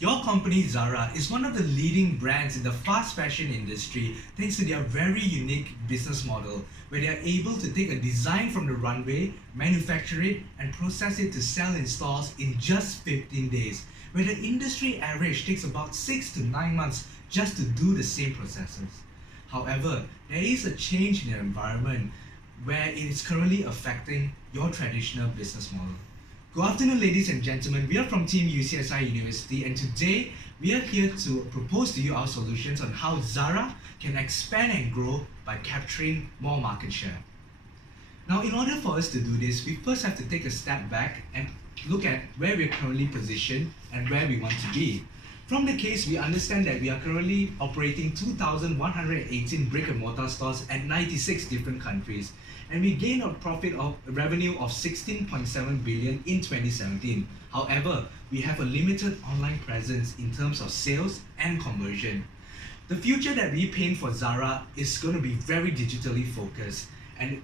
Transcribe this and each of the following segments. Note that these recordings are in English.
Your company Zara is one of the leading brands in the fast fashion industry thanks to their very unique business model where they are able to take a design from the runway, manufacture it and process it to sell in stores in just 15 days, where the industry average takes about 6 to 9 months just to do the same processes. However, there is a change in the environment where it is currently affecting your traditional business model. Good afternoon, ladies and gentlemen. We are from Team UCSI University, and today we are here to propose to you our solutions on how Zara can expand and grow by capturing more market share. Now, in order for us to do this, we first have to take a step back and look at where we're currently positioned and where we want to be. From the case, we understand that we are currently operating 2,118 brick and mortar stores at 96 different countries, and we gained a profit of revenue of 16.7 billion in 2017. However, we have a limited online presence in terms of sales and conversion. The future that we paint for Zara is going to be very digitally focused, and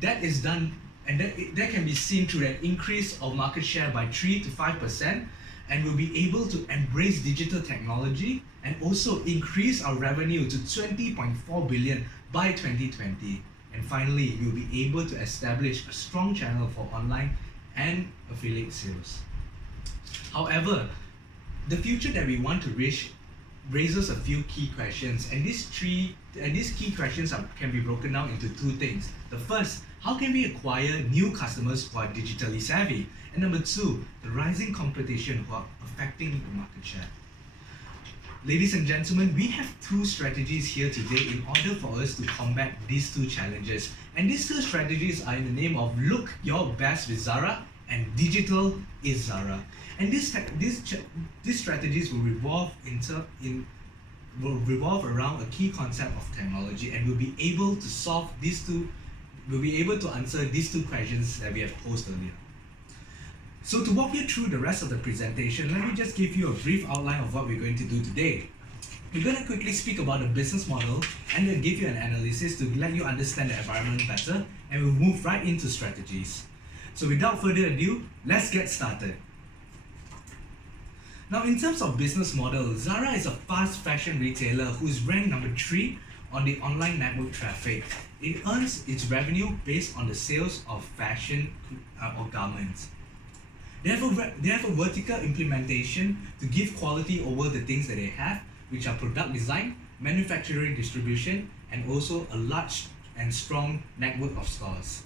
that is done, and that can be seen through an increase of market share by 3 to 5%, and we'll be able to embrace digital technology and also increase our revenue to 20.4 billion by 2020. And finally, we'll be able to establish a strong channel for online and affiliate sales. However, the future that we want to reach raises a few key questions, and these key questions can be broken down into two things. The first, how can we acquire new customers who are digitally savvy? And number two, the rising competition who are affecting the market share. Ladies and gentlemen, we have two strategies here today in order for us to combat these two challenges. And these two strategies are in the name of Look Your Best with Zara and Digital is Zara. And these strategies will revolve around a key concept of technology, and we'll be able to answer these two questions that we have posed earlier. So to walk you through the rest of the presentation, let me just give you a brief outline of what we're going to do today. We're going to quickly speak about the business model and then give you an analysis to let you understand the environment better, and we'll move right into strategies. So without further ado, let's get started. Now, in terms of business model, Zara is a fast fashion retailer who is ranked number 3 on the online network traffic. It earns its revenue based on the sales of fashion or garments. They have a vertical implementation to give quality over the things that they have, which are product design, manufacturing, distribution, and also a large and strong network of stores.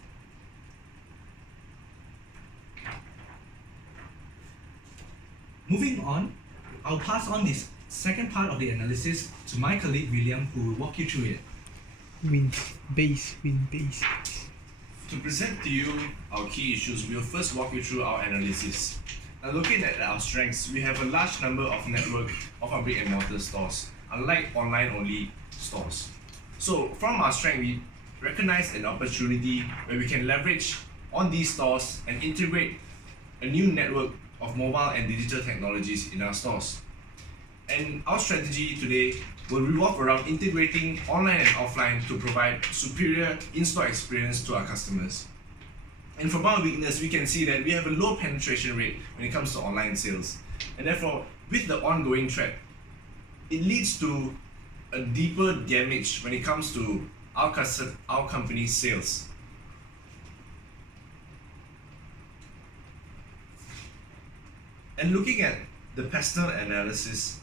Moving on, I'll pass on this second part of the analysis to my colleague William, who will walk you through it. Win base. To present to you our key issues, we'll first walk you through our analysis. Now, looking at our strengths, we have a large number of network of our brick and mortar stores, unlike online-only stores. So, from our strength, we recognize an opportunity where we can leverage on these stores and integrate a new network of mobile and digital technologies in our stores. And our strategy today will revolve around integrating online and offline to provide superior in-store experience to our customers. And from our weakness, we can see that we have a low penetration rate when it comes to online sales. And therefore, with the ongoing threat, it leads to a deeper damage when it comes to our company's sales. And looking at the personal analysis,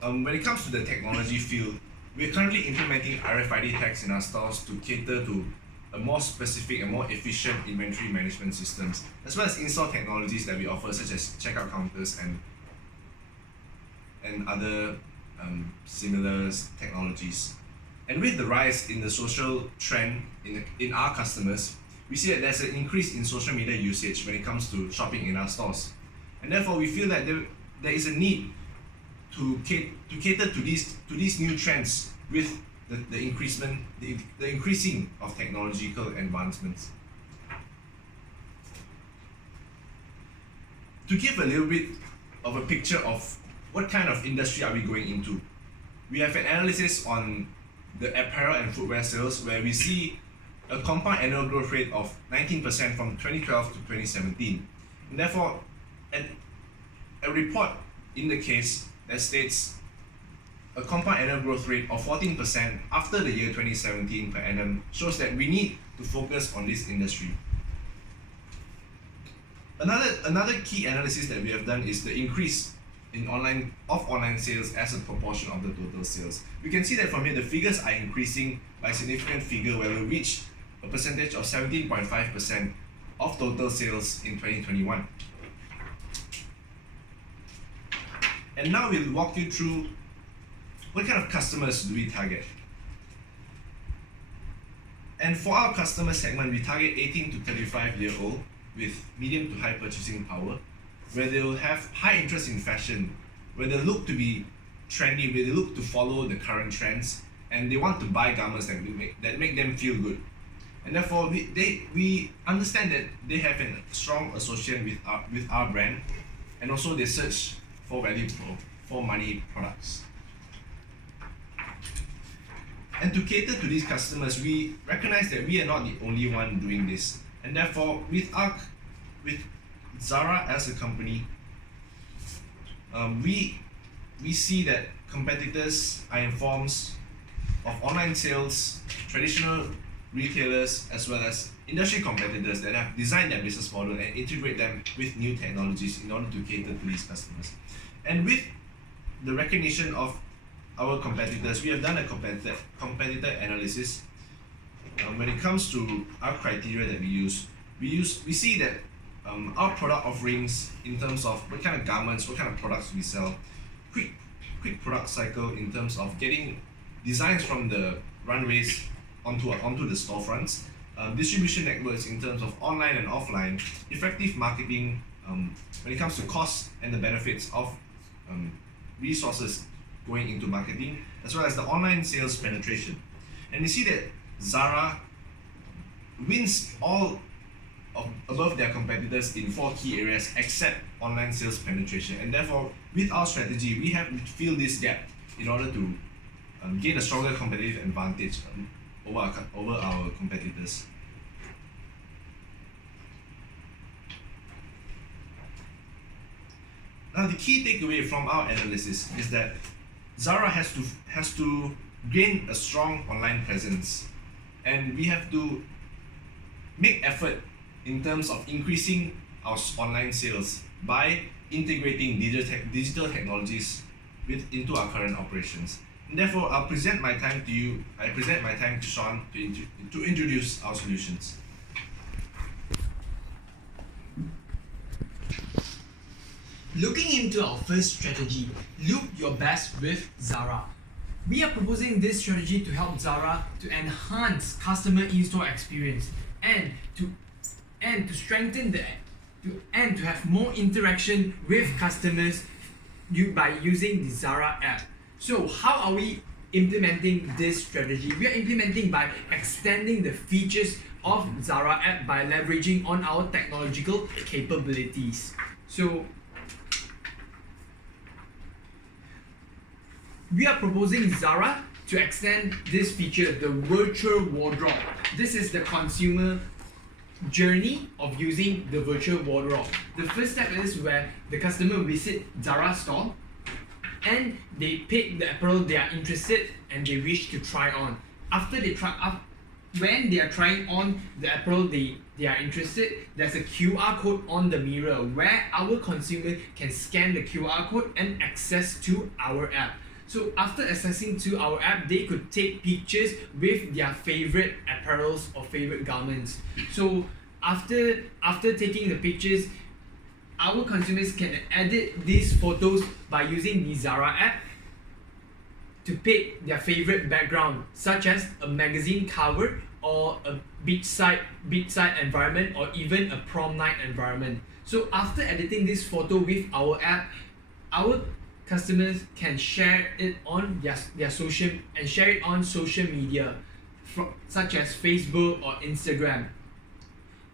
when it comes to the technology field, we are currently implementing RFID tags in our stores to cater to a more specific and more efficient inventory management systems, as well as in-store technologies that we offer, such as checkout counters and other similar technologies. And with the rise in the social trend in our customers, we see that there's an increase in social media usage when it comes to shopping in our stores. And therefore, we feel that there is a need to cater to these new trends with the increasing of technological advancements. To give a little bit of a picture of what kind of industry are we going into, we have an analysis on the apparel and footwear sales, where we see a compound annual growth rate of 19% from 2012 to 2017. And therefore, a report in the case that states a compound annual growth rate of 14% after the year 2017 per annum shows that we need to focus on this industry. Another key analysis that we have done is the increase in online sales as a proportion of the total sales. We can see that from here the figures are increasing by a significant figure where we reach a percentage of 17.5% of total sales in 2021. And now we'll walk you through what kind of customers do we target. And for our customer segment, we target 18 to 35-year-old with medium to high purchasing power, where they will have high interest in fashion, where they look to be trendy, where they look to follow the current trends, and they want to buy garments that make them feel good. And therefore, we understand that they have a strong association with our brand, and also they search for value for money products. And to cater to these customers, we recognize that we are not the only one doing this. And therefore, with Zara as a company, we see that competitors are in forms of online sales, traditional retailers, as well as industry competitors that have designed their business model and integrate them with new technologies in order to cater to these customers. And with the recognition of our competitors, we have done a competitor analysis. When it comes to our criteria that we see that our product offerings in terms of what kind of garments, what kind of products we sell, quick product cycle in terms of getting designs from the runways onto the storefronts, distribution networks in terms of online and offline, effective marketing when it comes to cost and the benefits of resources going into marketing, as well as the online sales penetration. And we see that Zara wins all above their competitors in 4 key areas except online sales penetration. And therefore, with our strategy, we have to fill this gap in order to gain a stronger competitive advantage over our competitors. Now, the key takeaway from our analysis is that Zara has to gain a strong online presence, and we have to make effort in terms of increasing our online sales by integrating digital technologies into our current operations. And therefore, I present my time to Sean to introduce our solutions. Looking into our first strategy, look your best with Zara. We are proposing this strategy to help Zara to enhance customer in-store experience and to strengthen and to have more interaction with customers by using the Zara app. So how are we implementing this strategy? We are implementing by extending the features of Zara app by leveraging on our technological capabilities. So we are proposing Zara to extend this feature, the virtual wardrobe. This is the consumer journey of using the virtual wardrobe. The first step is where the customer visit Zara store and they pick the apparel they are interested and they wish to try on. When they are trying on the apparel they are interested, there's a QR code on the mirror where our consumer can scan the QR code and access to our app. So after accessing to our app, they could take pictures with their favorite apparels or favorite garments. So after taking the pictures, our consumers can edit these photos by using the Zara app to pick their favorite background, such as a magazine cover or a beachside environment or even a prom night environment. So after editing this photo with our app, our customers can share it on their social media, such as Facebook or Instagram.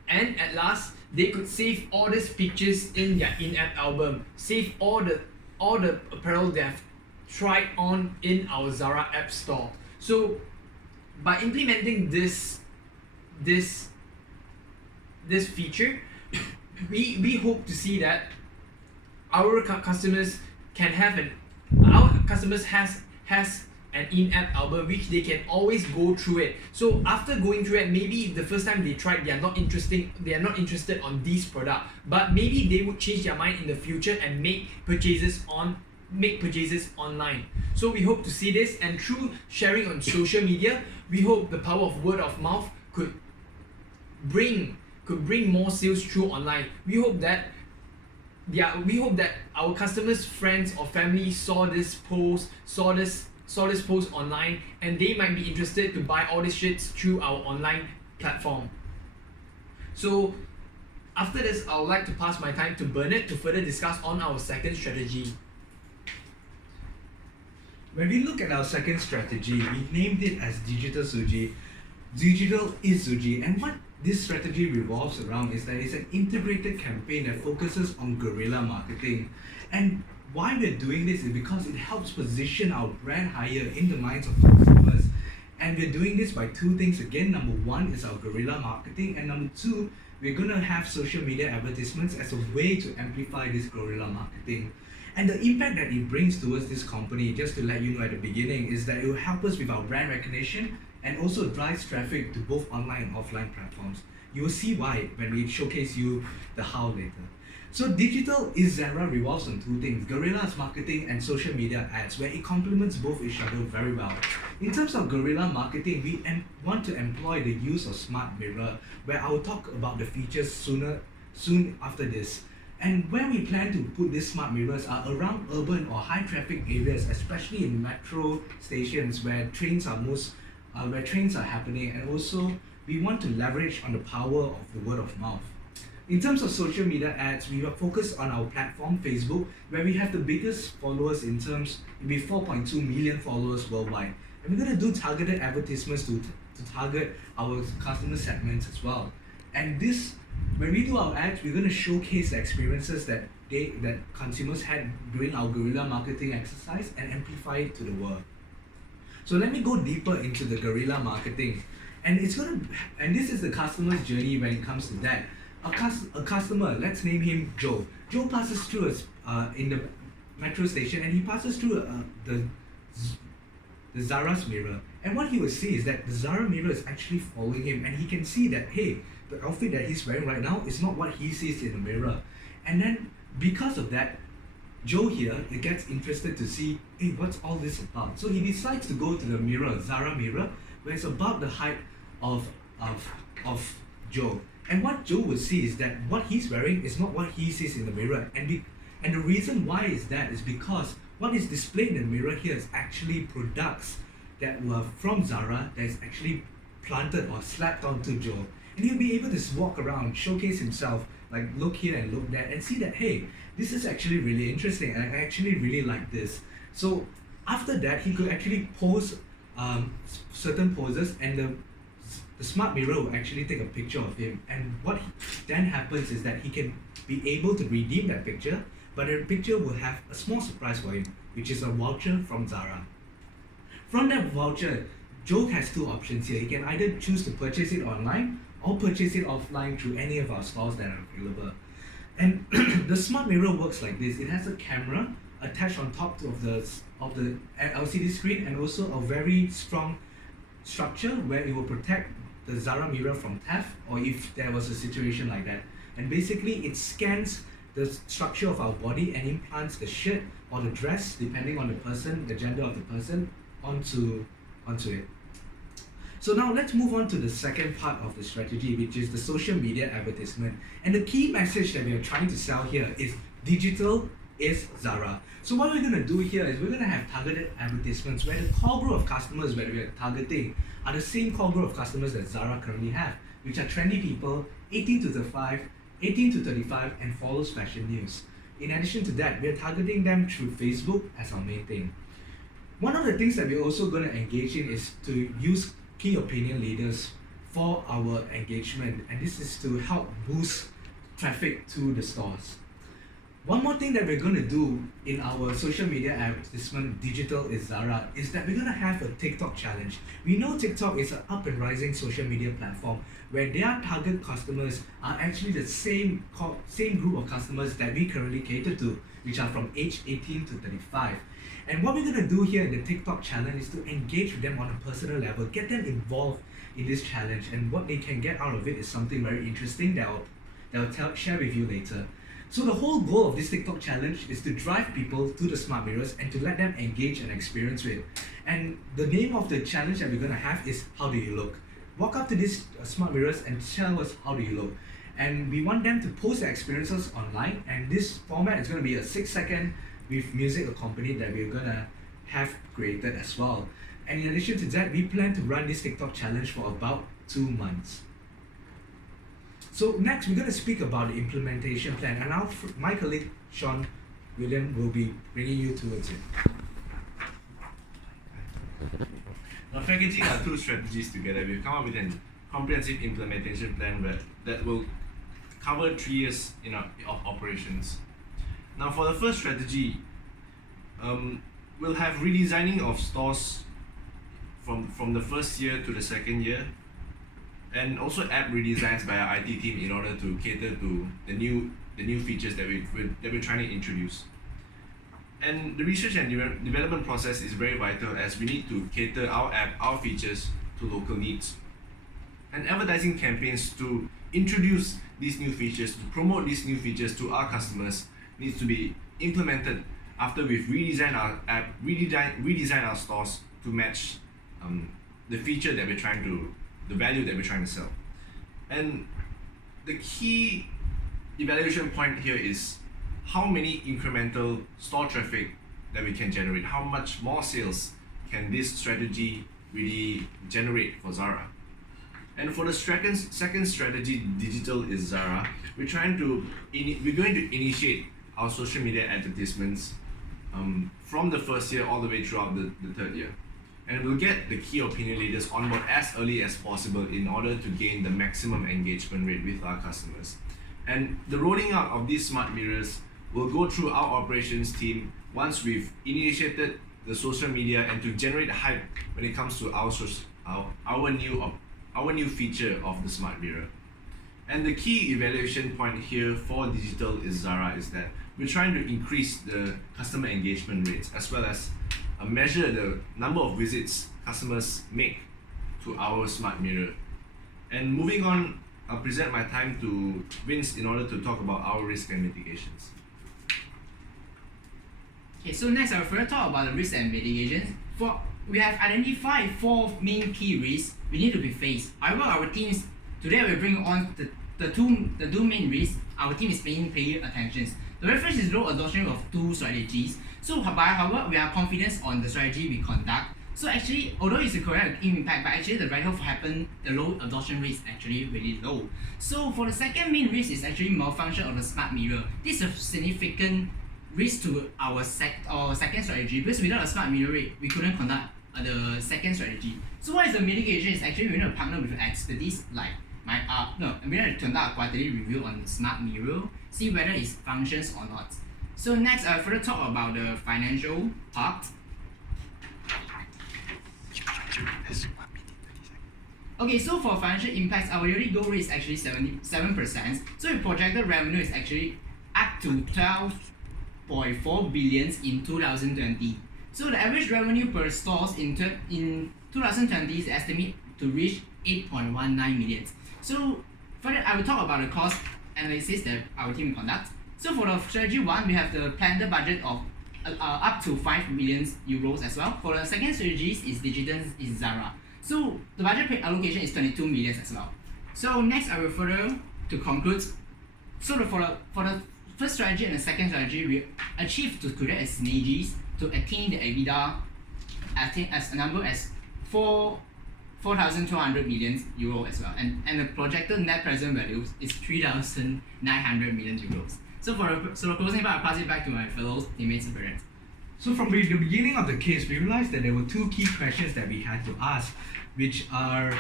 And at last, they could save all these pictures in their in-app album, save all the apparel they have tried on in our Zara app store. So by implementing this feature, we hope to see that our customers can have our customers has an in-app album which they can always go through it. So after going through it, maybe the first time they tried, they are not interested on this product, but maybe they would change their mind in the future and make purchases online. So we hope to see this, and through sharing on social media, we hope the power of word of mouth could bring more sales through online. We hope that our customers, friends or family saw this post online, and they might be interested to buy all these shits through our online platform. So after this, I would like to pass my time to Bernard to further discuss on our second strategy. When we look at our second strategy, we named it as Digital Suji. Digital is Suji, and what this strategy revolves around is that it's an integrated campaign that focuses on guerrilla marketing. And why we're doing this is because it helps position our brand higher in the minds of consumers. And we're doing this by two things. Again, number one is our guerrilla marketing, and number two, we're going to have social media advertisements as a way to amplify this guerrilla marketing. And the impact that it brings towards this company, just to let you know at the beginning, is that it will help us with our brand recognition and also drives traffic to both online and offline platforms. You will see why when we showcase you the how later. So Digital is Zara revolves on two things: guerrilla marketing and social media ads, where it complements both each other very well. In terms of guerrilla marketing, we want to employ the use of smart mirror, where I will talk about the features soon after this. And where we plan to put these smart mirrors are around urban or high traffic areas, especially in metro stations where trains are happening, and also we want to leverage on the power of the word of mouth. In terms of social media ads, we are focused on our platform, Facebook, where we have the biggest followers in terms, it'll be 4.2 million followers worldwide. And we're going to do targeted advertisements to target our customer segments as well. And this, when we do our ads, we're going to showcase the experiences that consumers had during our guerrilla marketing exercise and amplify it to the world. So let me go deeper into the guerrilla marketing. And this is the customer's journey when it comes to that. A customer, let's name him Joe. Joe passes through in the metro station, and he passes through the Zara's mirror. And what he will see is that the Zara mirror is actually following him, and he can see that, hey, the outfit that he's wearing right now is not what he sees in the mirror. And then because of that, Joe here gets interested to see, hey, what's all this about? So he decides to go to the mirror, Zara mirror, where it's about the height of Joe. And what Joe will see is that what he's wearing is not what he sees in the mirror. And the reason why is that is because what is displayed in the mirror here is actually products that were from Zara that is actually planted or slapped onto Joe. And he'll be able to walk around, showcase himself, like look here and look there, and see that, hey, this is actually really interesting, and I actually really like this. So after that, he could actually pose certain poses, and the smart mirror will actually take a picture of him. And what then happens is that he can be able to redeem that picture, but the picture will have a small surprise for him, which is a voucher from Zara. From that voucher, Joe has two options here. He can either choose to purchase it online or purchase it offline through any of our stores that are available. And the smart mirror works like this. It has a camera attached on top of the LCD screen, and also a very strong structure where it will protect the Zara mirror from theft, or if there was a situation like that. And basically it scans the structure of our body and implants the shirt or the dress, depending on the person, the gender of the person, onto it. So now let's move on to the second part of the strategy, which is the social media advertisement. And the key message that we are trying to sell here is digital is Zara. So what we're going to do here is we're going to have targeted advertisements where the core group of customers that we are targeting are the same core group of customers that Zara currently have, which are trendy people, 18 to 35, 18 to 35, and follows fashion news. In addition to that, we are targeting them through Facebook as our main thing. One of the things that we're also going to engage in is to use key opinion leaders for our engagement, and this is to help boost traffic to the stores. One more thing that we're going to do in our social media advertisement digital is Zara is that we're going to have a TikTok challenge. We know TikTok is an up and rising social media platform where their target customers are actually the same group of customers that we currently cater to, which are from age 18 to 35. And what we're going to do here in the TikTok challenge is to engage with them on a personal level, get them involved in this challenge, and what they can get out of it is something very interesting that I'll share with you later. So the whole goal of this TikTok challenge is to drive people to the smart mirrors and to let them engage and experience with. And the name of the challenge that we're going to have is How Do You Look? Walk up to these smart mirrors and tell us how do you look. And we want them to post their experiences online, and this format is going to be a 6-second with music accompanied that we're going to have created as well. And in addition to that, we plan to run this TikTok challenge for about 2 months. So next, we're going to speak about the implementation plan, and now my colleague Sean William will be bringing you towards it. Now, packaging our two strategies together, we've come up with a comprehensive implementation plan that will cover 3 years of operations. Now, for the first strategy, we'll have redesigning of stores from the first year to the second year, and also app redesigns by our IT team in order to cater to the new features that we're trying to introduce. And the research and development process is very vital as we need to cater our app, our features to local needs. And advertising campaigns to introduce these new features, to promote these new features to our customers needs to be implemented after we've redesigned our app, redesigned our stores to match the feature that the value that we're trying to sell. And the key evaluation point here is how many incremental store traffic that we can generate, how much more sales can this strategy really generate for Zara. And for the second strategy, digital is Zara, we're going to initiate our social media advertisements from the first year all the way throughout the third year. And we'll get the key opinion leaders on board as early as possible in order to gain the maximum engagement rate with our customers. And the rolling out of these smart mirrors will go through our operations team once we've initiated the social media and to generate hype when it comes to our new feature of the smart mirror. And the key evaluation point here for digital is Zara is that we're trying to increase the customer engagement rates as well as measure the number of visits customers make to our smart mirror. And moving on, I'll present my time to Vince in order to talk about our risk and mitigations. Okay, so next I will further talk about the risk and mitigations. We have identified 4 main key risks we need to be faced. However, our teams today will bring on the two main risks our team is paying attention. The very first is low adoption of 2 strategies. So however, we are confident on the strategy we conduct. So actually, although it's a correct impact, but actually the likelihood of happen, the low adoption rate is actually really low. So for the second main risk is actually malfunction of the smart mirror. This is a significant risk to our second strategy because without a smart mirror rate, we couldn't conduct the second strategy. So what is the mitigation? Is actually we need to partner with expertise like we need to conduct a quarterly review on the smart mirror, see whether it functions or not. So next, I'll further talk about the financial part. Okay, so for financial impacts, our yearly goal rate is actually 77%. So the projected revenue is actually up to 12.4 billion in 2020. So the average revenue per stores in 2020 is estimated to reach 8.19 million. So further, I will talk about the cost analysis that our team conducts. So for the strategy 1, we have the planned budget of up to 5 million euros as well. For the second strategy is digital is Zara. So the budget allocation is 22 million as well. So next I will further to conclude. So for the first strategy and the second strategy, we achieved to create synergies to attain the EBITDA as a number as 4,200 million euro as well, and the projected net present value is 3,900 million euros. So for the closing part, I'll pass it back to my fellow teammates and parents. So from the beginning of the case, we realized that there were 2 key questions that we had to ask, which are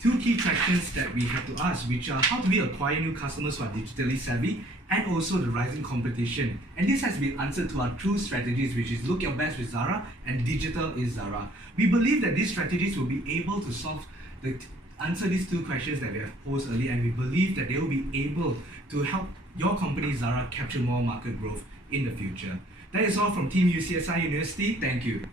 two key questions that we have to ask, which are how do we acquire new customers who are digitally savvy, and also the rising competition. And this has been answered to our true strategies, which is look your best with Zara and digital is Zara. We believe that these strategies will be able to answer these two questions that we have posed earlier, and we believe that they will be able to help your company Zara capture more market growth in the future. That is all from Team UCSI University. Thank you.